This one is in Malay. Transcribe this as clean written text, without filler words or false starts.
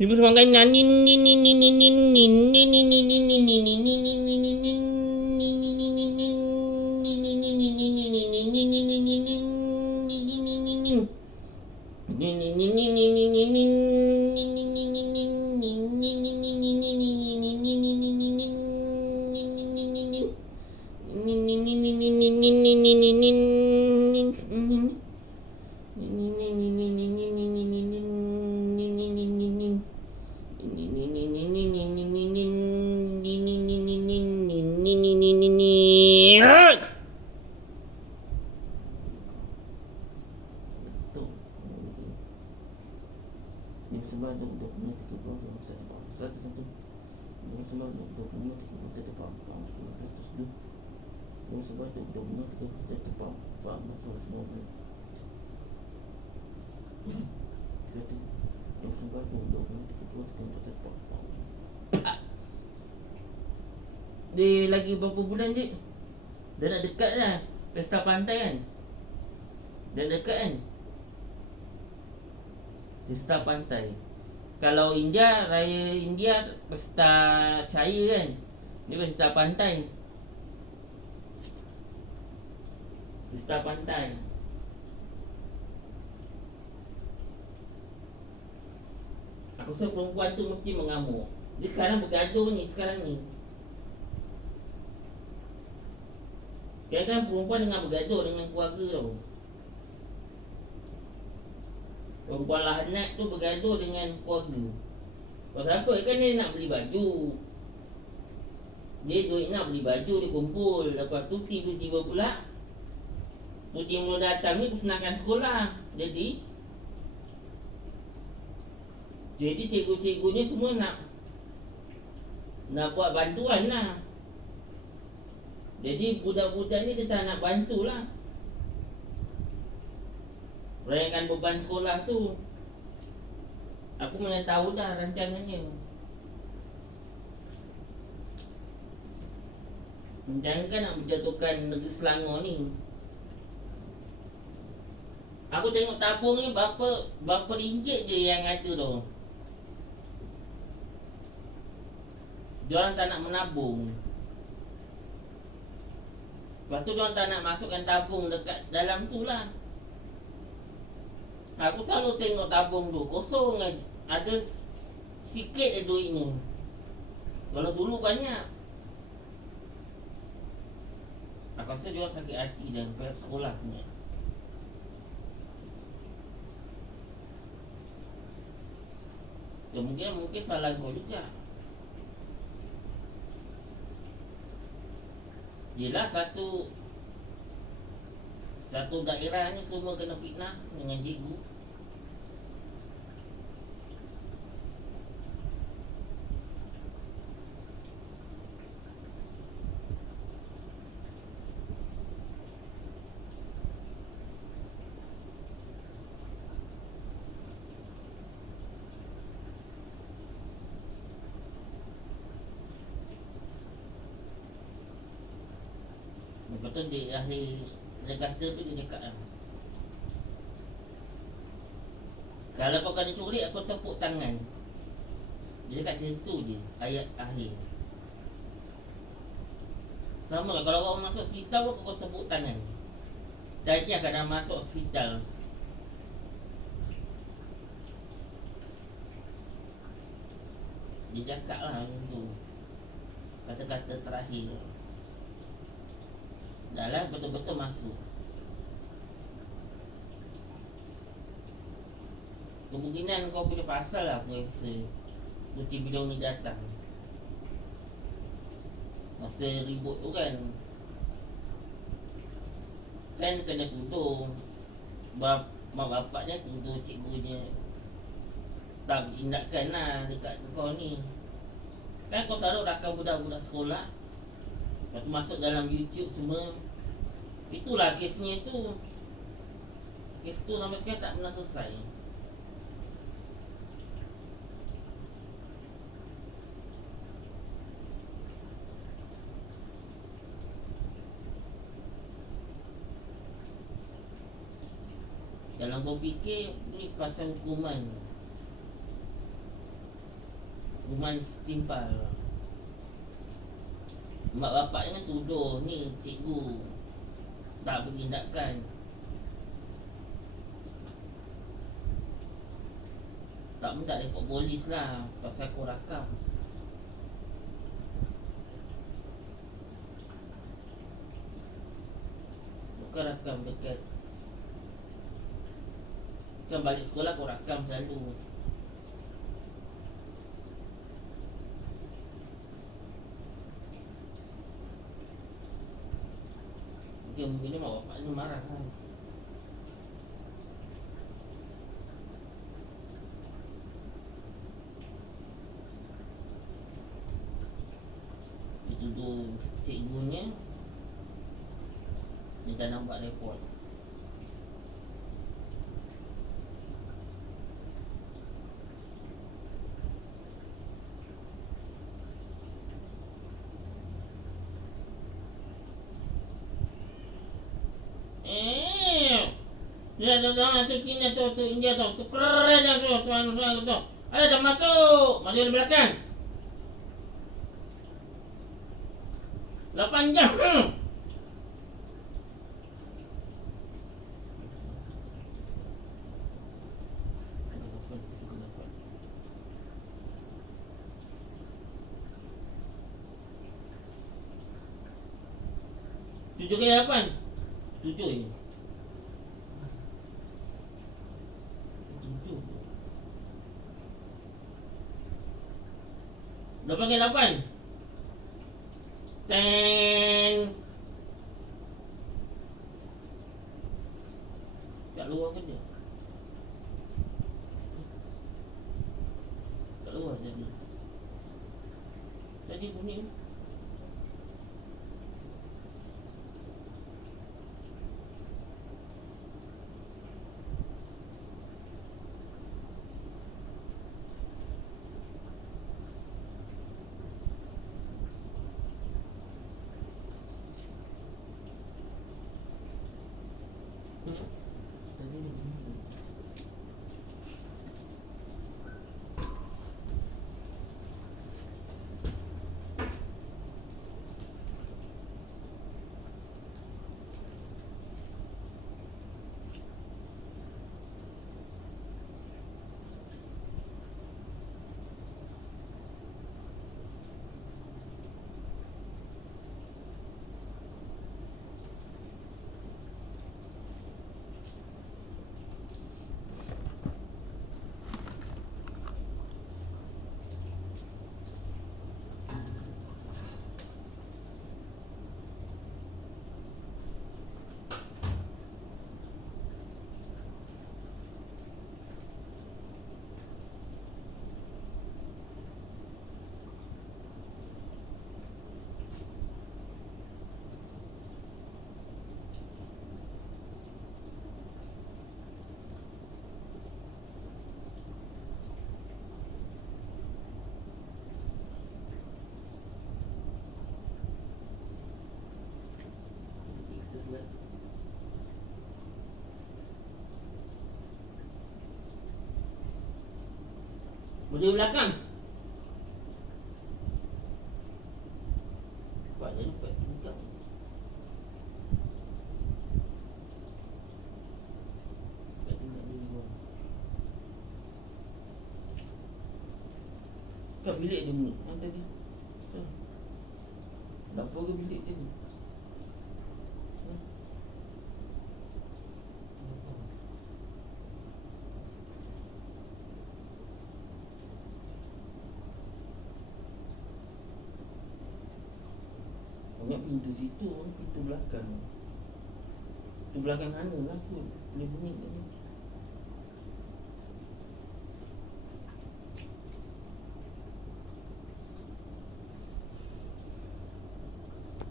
Ibu semakan nin nin nin nin nin nin nin nin nin nin nin nin nin nin nin nin Yang sebelah 25, 30, 101. Yang sebelah 25, 30, 34, 102. Yang sebelah 25, 30, 34, 190. Kata yang sebelah 25, 30, 34. Dia lagi berapa bulan je? Dah nak dekat dah pesta pantai kan? Dah dekat kan? Pesta pantai. Kalau India, raya India pesta cahaya kan? Ni pesta pantai. Pesta pantai. Aku rasa perempuan tu mesti mengamuk. Dia sekarang bergaduh ni, sekarang ni. Kadang-kadang perempuan dengan bergaduh dengan keluarga tau. Perempuan lahanat tu bergaduh dengan keluarga. Pasal apa? Kan dia nak beli baju. Dia duit nak beli baju, dia kumpul. Lepas tu tiba-tiba pula cuti mula datang ni kesenangan sekolah. Jadi cikgu-cikgunya semua nak buat bantuan lah. Jadi budak-budak ni dia tak nak bantulah. Rayakan beban sekolah tu. Aku mana tahu dah rancangannya. Rancangan nak menjatuhkan negeri Selangor ni. Aku tengok tabung ni berapa ringgit je yang ada tu. Diorang tak nak menabung. Lepas tu diorang tak nak masukkan tabung dekat dalam tu lah. Aku selalu tengok tabung tu kosong aja. Ada sikit je duitnya. Kalau dulu banyak. Aku rasa diorang sakit hati dan pihak sekolah punya. Ya mungkin salah kau juga. Yelah satu daerah ni semua kena fitnah dengan cikgu. Lepas tu dia kata tu dia cakap lah, kalau kau kena curi aku tepuk tangan. Dia cakap macam tu je ayat akhir. Sama lah kalau orang masuk hospital kau tepuk tangan. Tadi akan masuk hospital. Dia cakap lah macam tu. Kata-kata terakhir. Dah lah betul-betul masuk. Kemungkinan kau punya pasal lah aku rasa Luti Bidong ni datang masa ribut tu kan. Kan kena tuduh mak bapak dia tuduh cikgunya tak tindakan lah dekat kau ni. Kan kau selalu rakam budak-budak sekolah. Lepas tu masuk dalam YouTube semua. Itulah kesnya tu. Kes tu sampai sekarang tak pernah selesai. Kalau kau fikir ni pasal hukuman, Rumah setimpal. Mak bapak kan tuduh ni cikgu tak bertindakan. Tak pun tak report polis lah pasal aku rakam. Bukan rakam dekat, bukan balik sekolah aku rakam selalu. Mungkin mak bapak ni marah kan. Dituduh cikgunya, dia tak nampak report. Ya tu Cina tu India tu keren tu tu. Ada dah masuk, maju di belakang. 8 jam. Tujuh ke 8? 7 je. 7. 8 ke 8? Teng. Kat luar kerja. Kat luar jadi. Jadi bunyi. Tadi ni bunyi. Berdiri belakang. Kuat jadi kuat juga. Kuat tinggal di luar. Kat bilik dia mulut. Yang tadi. Dapur ke bilik tadi? Banyak pintu situ, pintu belakang. Pintu belakang mana lah tu. Boleh bunyi kat ni.